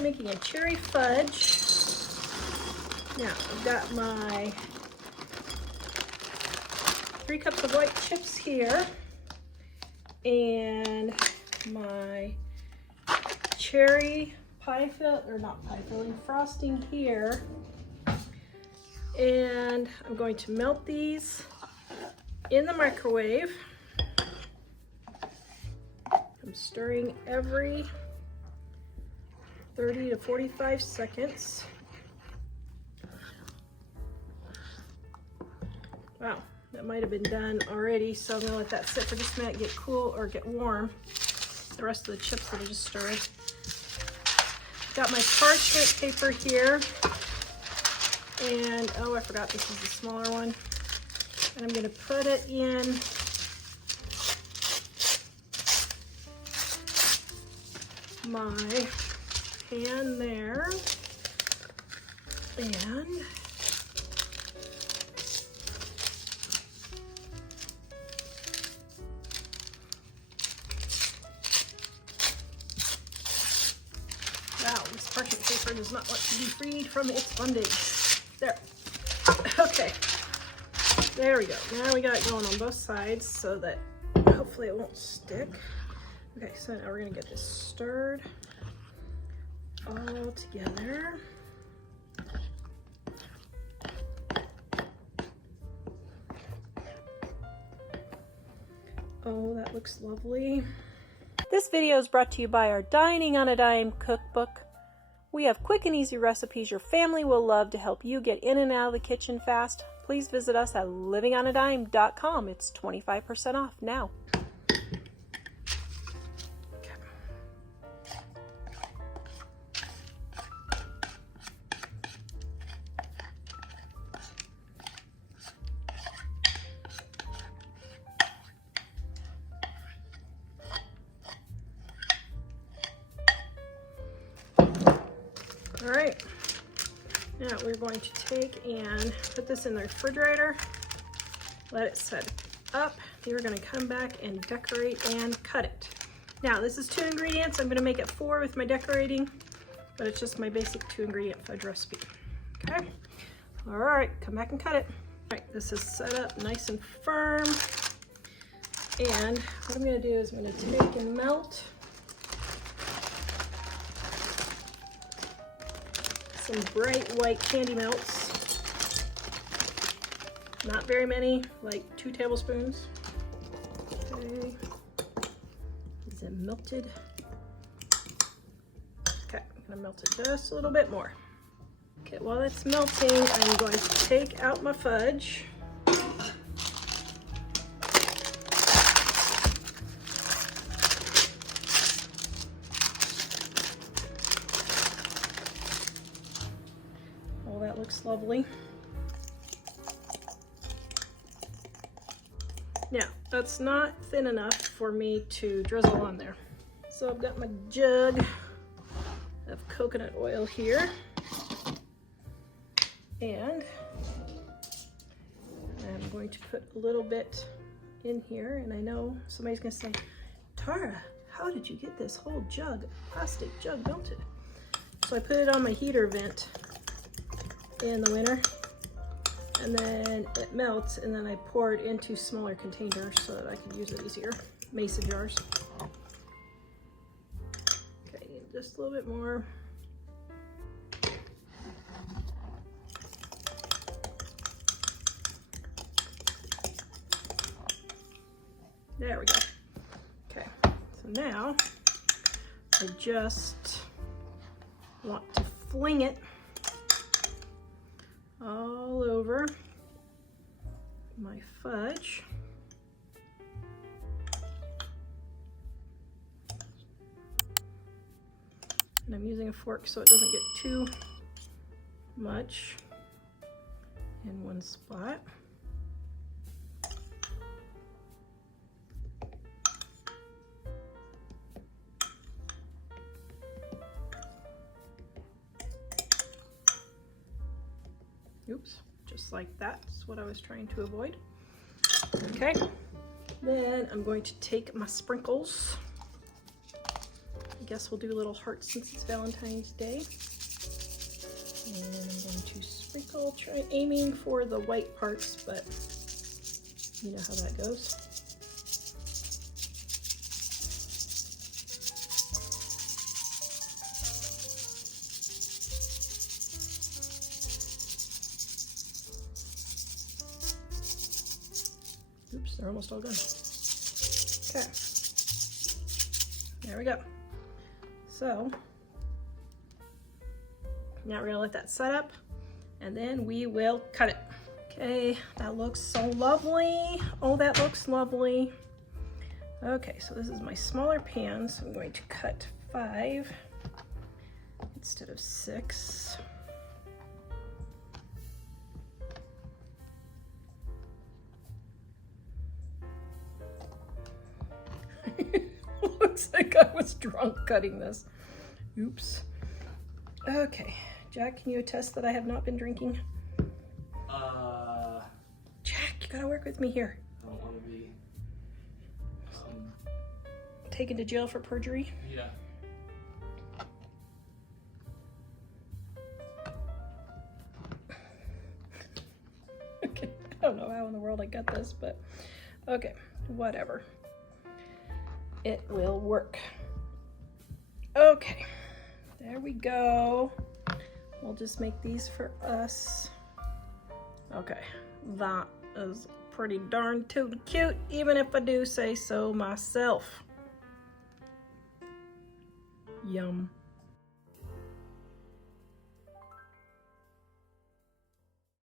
I'm making a cherry fudge. Now, I've got my 3 cups of white chips here, and my cherry frosting here. And I'm going to melt these in the microwave. I'm stirring every 30 to 45 seconds. Wow, that might have been done already, so I'm gonna let that sit for just a minute, get cool or get warm. The rest of the chips that I just stirred. Got my parchment paper here. And, oh, I forgot this is the smaller one. And I'm gonna put it in my pan there. And wow, this parchment paper does not want to be freed from its bondage. There. Okay. There we go. Now we got it going on both sides so that hopefully it won't stick. Okay, so now we're gonna get this stirred all together. Oh, that looks lovely. This video is brought to you by our Dining on a Dime cookbook. We have quick and easy recipes your family will love to help you get in and out of the kitchen fast. Please visit us at livingonadime.com. It's 25% off now. All right, now we're going to take and put this in the refrigerator, let it set up. Then we're going to come back and decorate and cut it. Now this is 2 ingredients. I'm going to make it 4 with my decorating, but it's just my basic 2 ingredient fudge recipe. Okay, all right, come back and cut it. All right, this is set up nice and firm. And what I'm going to do is I'm going to take and melt some bright white candy melts. Not very many, like 2 tablespoons. Okay. Is it melted? Okay, I'm gonna melt it just a little bit more. Okay, while it's melting, I'm going to take out my fudge. That looks lovely. Now, that's not thin enough for me to drizzle on there. So I've got my jug of coconut oil here. And I'm going to put a little bit in here. And I know somebody's gonna say, Tara, how did you get this whole jug, plastic jug melted? So I put it on my heater vent in the winter, and then it melts, and then I pour it into smaller containers so that I can use it easier. Mason jars. Okay, just a little bit more. There we go. Okay, so now I just want to fling it all over my fudge. And I'm using a fork so it doesn't get too much in one spot. Oops, just like that. That's what I was trying to avoid. Okay, then I'm going to take my sprinkles. guess we'll do a little heart since it's Valentine's Day. And I'm going to sprinkle, try aiming for the white parts, but you know how that goes. Oops, they're almost all gone. Okay, there we go. So now we're gonna let that set up and then we will cut it. Okay, that looks so lovely. Oh, that looks lovely. Okay, so this is my smaller pan, so I'm going to cut 5 instead of 6. Looks like I was drunk cutting this. Oops. Okay, Jack, can you attest that I have not been drinking? Jack, you gotta work with me here. I don't want to be taken to jail for perjury? Yeah. Okay, I don't know how in the world I got this, but okay, whatever. It will work. Okay, there we go. We'll just make these for us. Okay, that is pretty darn tootin' cute, even if I do say so myself. Yum.